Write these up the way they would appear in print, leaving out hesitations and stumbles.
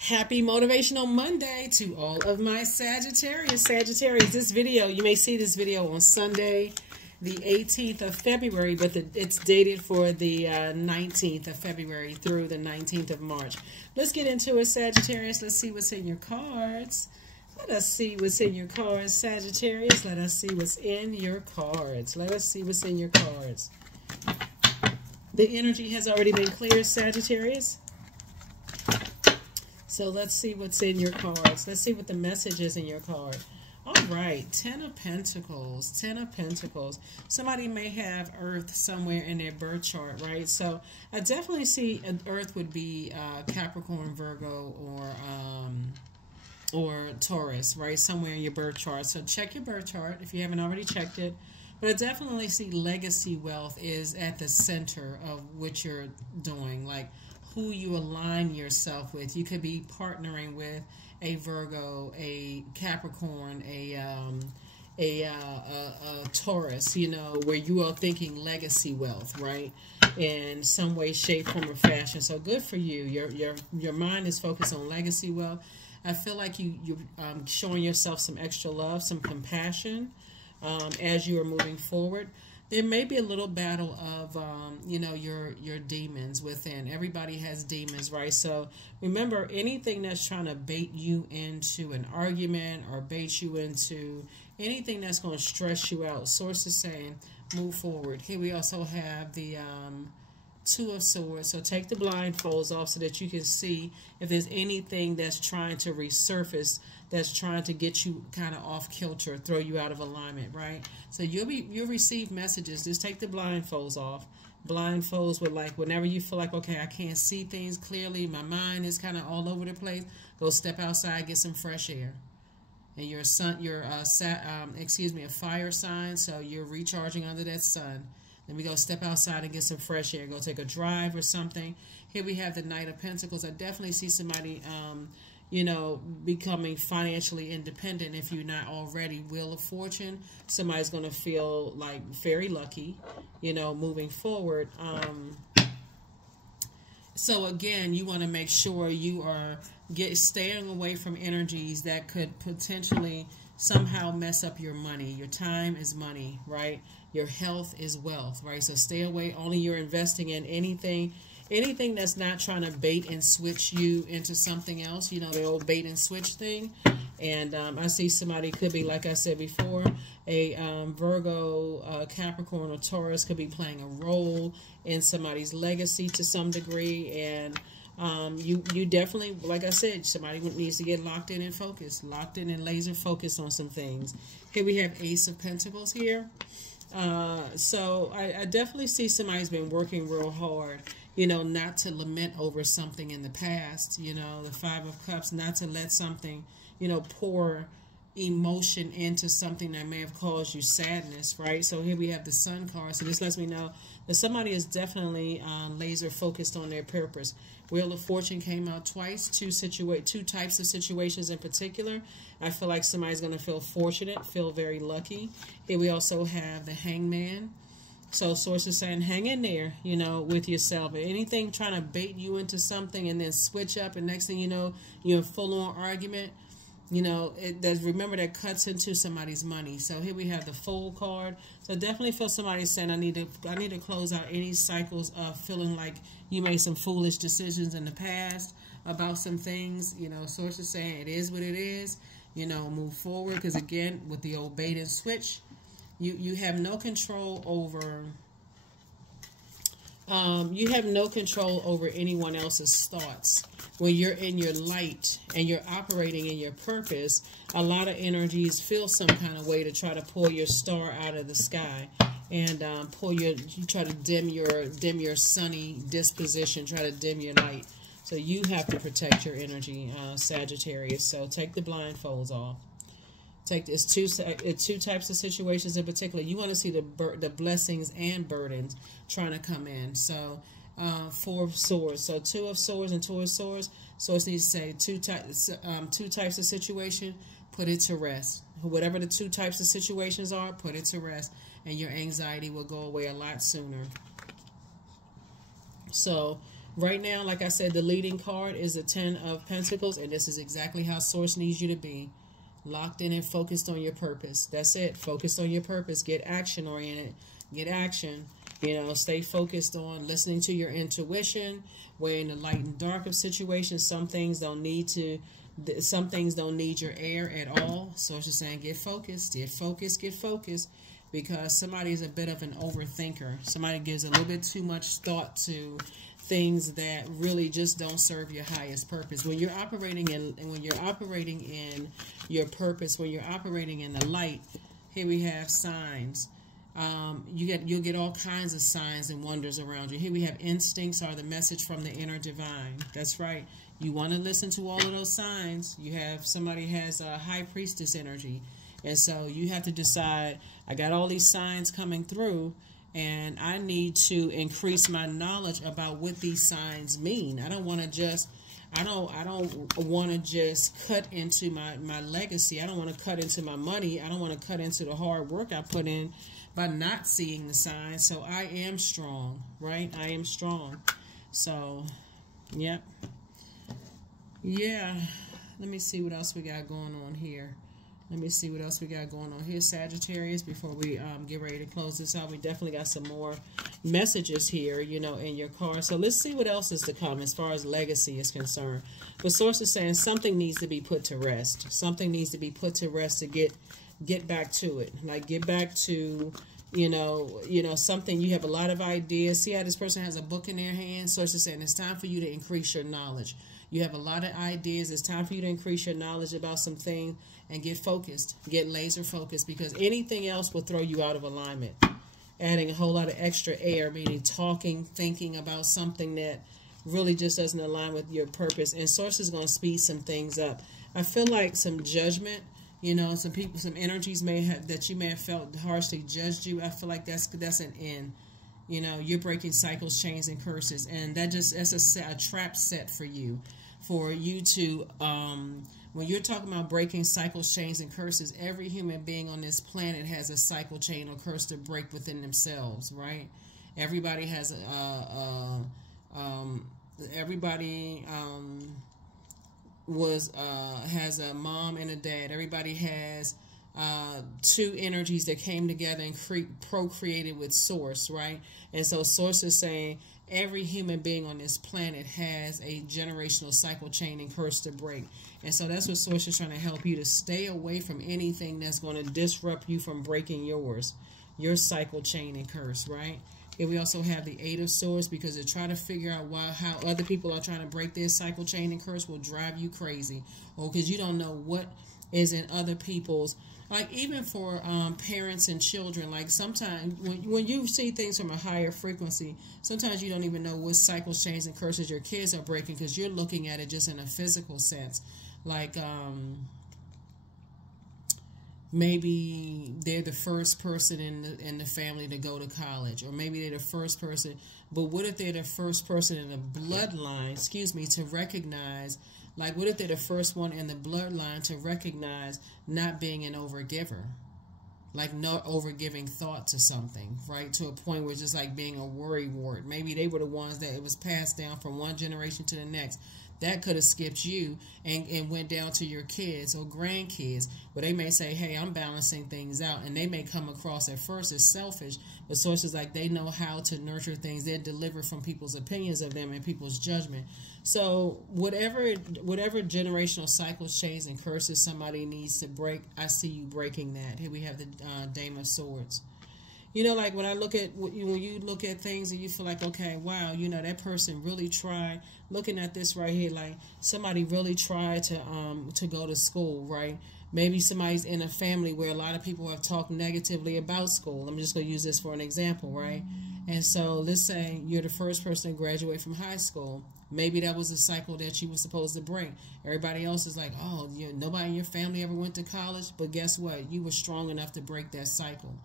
Happy Motivational Monday to all of my Sagittarius. This video, you may see this video on Sunday, the 18th of February, but it's dated for the 19th of February through the 19th of March. Let's get into it, Sagittarius. Let's see what's in your cards. Let us see what's in your cards, Sagittarius. Let us see what's in your cards. Let us see what's in your cards. The energy has already been cleared, Sagittarius. So let's see what's in your cards. Let's see what the message is in your card. All right, Ten of Pentacles, Ten of Pentacles. Somebody may have Earth somewhere in their birth chart, right? So I definitely see Earth would be Capricorn, Virgo, or Taurus, right? Somewhere in your birth chart. So check your birth chart if you haven't already checked it. But I definitely see legacy wealth is at the center of what you're doing, like who you align yourself with. You could be partnering with a Virgo, a Capricorn, a Taurus, you know, where you are thinking legacy wealth, right? In some way, shape, form, or fashion. So good for you. Your mind is focused on legacy wealth. I feel like you're showing yourself some extra love, some compassion as you are moving forward. There may be a little battle of, you know, your demons within. Everybody has demons, right? So remember, anything that's trying to bait you into an argument or bait you into anything that's going to stress you out, source is saying, move forward. Here we also have the Two of Swords. So take the blindfolds off so that you can see if there's anything that's trying to resurface, that's trying to get you kind of off kilter, throw you out of alignment, right? So you'll receive messages. Just take the blindfolds off. Blindfolds with, like, whenever you feel like, okay, I can't see things clearly, my mind is kind of all over the place, go step outside, get some fresh air. And you're a fire sign, so you're recharging under that sun. Let me go step outside and get some fresh air. Go take a drive or something. Here we have the Knight of Pentacles. I definitely see somebody, you know, becoming financially independent if you're not already. Wheel of Fortune. Somebody's going to feel like very lucky, you know, moving forward. So again, you want to make sure you are staying away from energies that could potentially somehow mess up your money. Your time is money, right? Your health is wealth, right? So stay away. Only you're investing in anything that's not trying to bait and switch you into something else. You know, the old bait and switch thing. And I see somebody could be, like I said before, a Virgo, Capricorn, or Taurus could be playing a role in somebody's legacy to some degree. And you definitely, like I said, somebody needs to get locked in and focused, locked in and laser focused on some things. Here we have Ace of Pentacles here. So I definitely see somebody's been working real hard, you know, not to lament over something in the past, you know, the Five of Cups, not to let something, you know, pour emotion into something that may have caused you sadness, right? So here we have the Sun card. So this lets me know that somebody is definitely laser focused on their purpose. Wheel of Fortune came out twice, two types of situations in particular. I feel like somebody's going to feel fortunate, feel very lucky. Here we also have the Hangman. So sources saying, hang in there, you know, with yourself. Anything trying to bait you into something and then switch up, and next thing you know, you're in full-on argument. You know, remember that cuts into somebody's money. So here we have the Fool card. So definitely feel somebody saying, I need to close out any cycles of feeling like you made some foolish decisions in the past about some things. You know, sources saying it is what it is. You know, move forward, because again, with the old bait and switch, you have no control over. You have no control over anyone else's thoughts. When you're in your light and you're operating in your purpose, a lot of energies feel some kind of way to try to pull your star out of the sky and you try to dim your sunny disposition, try to dim your light. So you have to protect your energy, Sagittarius. So take the blindfolds off. It's two types of situations in particular. You want to see the blessings and burdens trying to come in. So Four of Swords. So Two of Swords and Two of Swords. So it needs to say two types of situation, put it to rest. Whatever the two types of situations are, put it to rest, and your anxiety will go away a lot sooner. So Right now, like I said, the leading card is the 10 of Pentacles, and this is exactly how Source needs you to be. Locked in and focused on your purpose. That's it. Focus on your purpose. Get action oriented. Get action. You know, stay focused on listening to your intuition. Where in the light and dark of situations, some things don't need your air at all. So it's just saying, get focused, get focused, get focused. Because somebody is a bit of an overthinker. Somebody gives a little bit too much thought to things that really just don't serve your highest purpose. When you're operating in your purpose, when you're operating in the light, here we have signs. You'll get all kinds of signs and wonders around you. Here we have instincts are the message from the inner divine. That's right. You want to listen to all of those signs. You have somebody has a high priestess energy. And so you have to decide, I got all these signs coming through, and I need to increase my knowledge about what these signs mean. I don't want to just cut into my legacy. I don't want to cut into my money. I don't want to cut into the hard work I put in by not seeing the signs. So I am strong, right? I am strong. So, yep. Yeah. Let me see what else we got going on here. Let me see what else we got going on here, Sagittarius, before we get ready to close this out. We definitely got some more messages here, you know, in your card. So let's see what else is to come as far as legacy is concerned. The source is saying something needs to be put to rest. Something needs to be put to rest to get back to it. Like get back to, you know, something. You have a lot of ideas. See how this person has a book in their hand? Source is saying it's time for you to increase your knowledge. You have a lot of ideas. It's time for you to increase your knowledge about some things and get focused, get laser focused, because anything else will throw you out of alignment. Adding a whole lot of extra air, meaning talking, thinking about something that really just doesn't align with your purpose. And Source is going to speed some things up. I feel like some judgment, you know, some people, some energies that you may have felt harshly judged you. I feel like that's an end. You know, you're breaking cycles, chains, and curses, and that's a trap set for you to when you're talking about breaking cycles, chains, and curses. Every human being on this planet has a cycle, chain, or curse to break within themselves, right? Everybody has has a mom and a dad. Everybody has two energies that came together and procreated with Source, right? And so Source is saying every human being on this planet has a generational cycle, chain, and curse to break. And so that's what Source is trying to help you to stay away from anything that's going to disrupt you from breaking your cycle, chain, and curse, right? And we also have the 8 of Swords, because they're trying to figure out how other people are trying to break their cycle, chain, and curse will drive you crazy. Or because you don't know what is in other people's, like even for parents and children, like sometimes when you see things from a higher frequency, sometimes you don't even know what cycles, chains, and curses your kids are breaking, because you're looking at it just in a physical sense. Like maybe they're the first person in the family to go to college, or maybe they're the first person. But what if they're the first person in the bloodline, to recognize, like what if they're the first one in the bloodline to recognize not being an overgiver, like not overgiving thought to something, right? To a point where it's just like being a worry wart. Maybe they were the ones that it was passed down from one generation to the next. That could have skipped you and went down to your kids or grandkids, where they may say, hey, I'm balancing things out. And they may come across at first as selfish, but sources like they know how to nurture things. They're delivered from people's opinions of them and people's judgment. So whatever generational cycles, chains, and curses somebody needs to break, I see you breaking that. Here we have the Dame of Swords. You know, like when you look at things and you feel like, okay, wow, you know, that person really tried. Looking at this right here, like somebody really tried to go to school, right? Maybe somebody's in a family where a lot of people have talked negatively about school. I'm just going to use this for an example, right? And so let's say you're the first person to graduate from high school. Maybe that was a cycle that you were supposed to break. Everybody else is like, oh, nobody in your family ever went to college. But guess what? You were strong enough to break that cycle.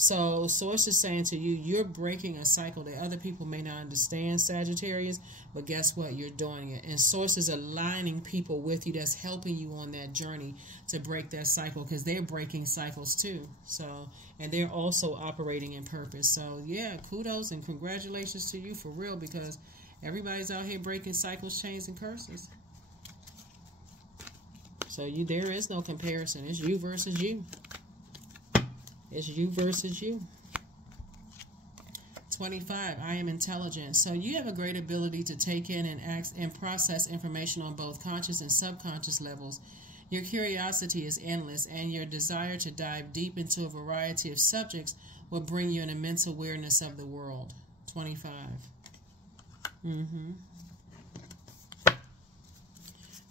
So Source is saying to you, you're breaking a cycle that other people may not understand, Sagittarius, but guess what? You're doing it. And Source is aligning people with you that's helping you on that journey to break that cycle, because they're breaking cycles too. So, and they're also operating in purpose. So, yeah, kudos and congratulations to you for real, because Everybody's out here breaking cycles, chains, and curses. So there is no comparison. It's you versus you. It's you versus you. 25, I am intelligent. So you have a great ability to take in and act and process information on both conscious and subconscious levels. Your curiosity is endless, and your desire to dive deep into a variety of subjects will bring you an immense awareness of the world. 25.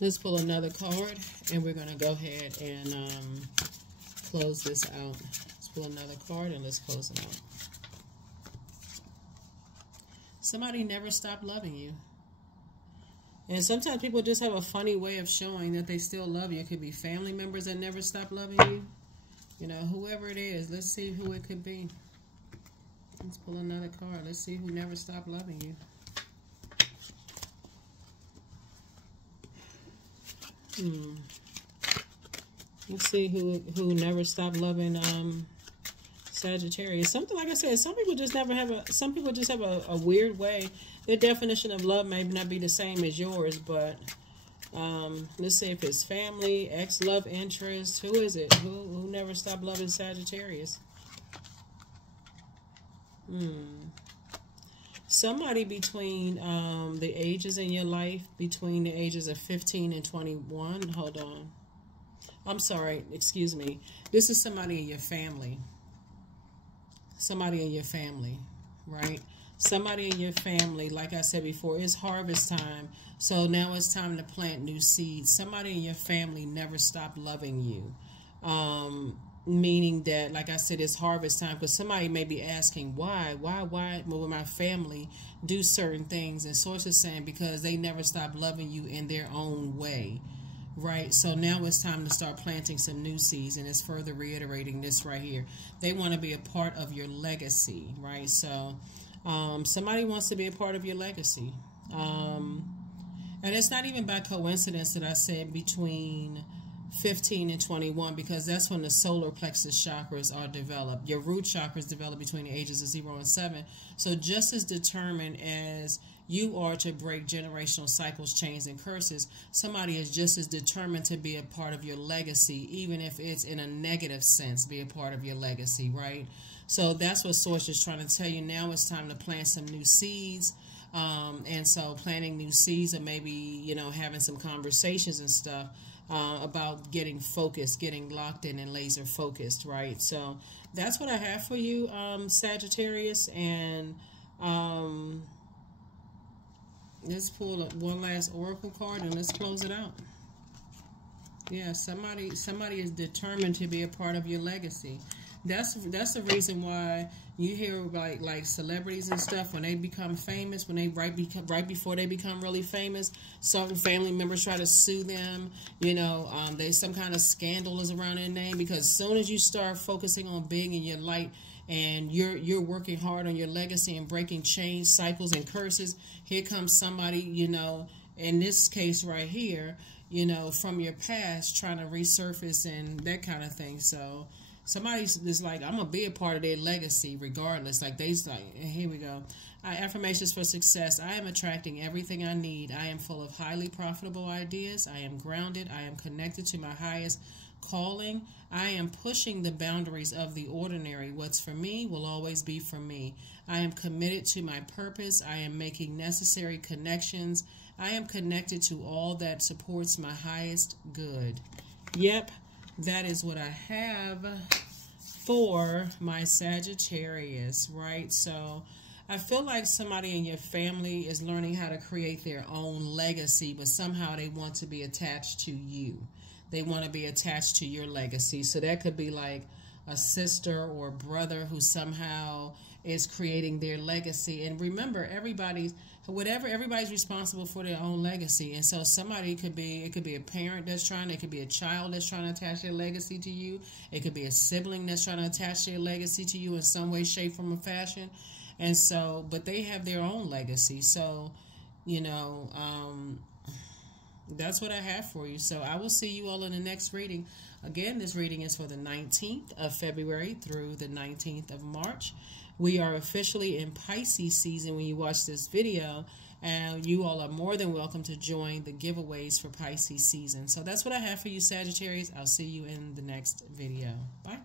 Let's pull another card, and we're going to go ahead and close this out. Let's pull another card, and let's close it out. Somebody never stopped loving you. And sometimes people just have a funny way of showing that they still love you. It could be family members that never stop loving you. You know, whoever it is. Let's see who it could be. Let's pull another card. Let's see who never stopped loving you. Let's see who never stopped loving Sagittarius. Something, like I said, some people just never have some people just have a weird way. Their definition of love may not be the same as yours, but let's see if it's family, ex-love interest. Who is it? Who never stopped loving Sagittarius? Somebody between the ages in your life, between the ages of 15 and 21. Hold on. I'm sorry, excuse me. This is somebody in your family. Somebody in your family, right? Somebody in your family, like I said before, it's harvest time. So now it's time to plant new seeds. Somebody in your family never stopped loving you. Meaning that, like I said, it's harvest time, because somebody may be asking, why will my family do certain things? And source is saying because they never stopped loving you in their own way, right? So now it's time to start planting some new seeds, and it's further reiterating this right here. They want to be a part of your legacy, right? So somebody wants to be a part of your legacy. And it's not even by coincidence that I said between 15 and 21, because that's when the solar plexus chakras are developed. Your root chakras develop between the ages of 0 and 7. So just as determined as you are to break generational cycles, chains, and curses, somebody is just as determined to be a part of your legacy, even if it's in a negative sense, be a part of your legacy, right? So that's what Source is trying to tell you. Now it's time to plant some new seeds. And so planting new seeds, or maybe, you know, having some conversations and stuff about getting focused, getting locked in and laser focused, right? So that's what I have for you, Sagittarius. And let's pull one last oracle card, and let's close it out. Yeah, somebody is determined to be a part of your legacy. That's the reason why you hear like celebrities and stuff, when they become famous, when they right before they become really famous, certain family members try to sue them. You know, there's some kind of scandal is around their name, because as soon as you start focusing on being in your light and you're working hard on your legacy and breaking chains, cycles, and curses, here comes somebody, you know, in this case right here, you know, from your past trying to resurface and that kind of thing. So somebody's just like, I'm going to be a part of their legacy regardless. Like, they's like, here we go. Affirmations for success. I am attracting everything I need. I am full of highly profitable ideas. I am grounded. I am connected to my highest calling. I am pushing the boundaries of the ordinary. What's for me will always be for me. I am committed to my purpose. I am making necessary connections. I am connected to all that supports my highest good. Yep. That is what I have for my Sagittarius, right? So I feel like somebody in your family is learning how to create their own legacy, but somehow they want to be attached to you. They want to be attached to your legacy. So that could be like a sister or brother who somehow is creating their legacy. And remember, everybody's responsible for their own legacy. And so somebody it could be a parent that's trying, it could be a child that's trying to attach their legacy to you. It could be a sibling that's trying to attach their legacy to you in some way, shape, form, or fashion. And so, but they have their own legacy. So, you know, that's what I have for you. So I will see you all in the next reading. Again, this reading is for the 19th of February through the 19th of March. We are officially in Pisces season when you watch this video. And you all are more than welcome to join the giveaways for Pisces season. So that's what I have for you, Sagittarius. I'll see you in the next video. Bye.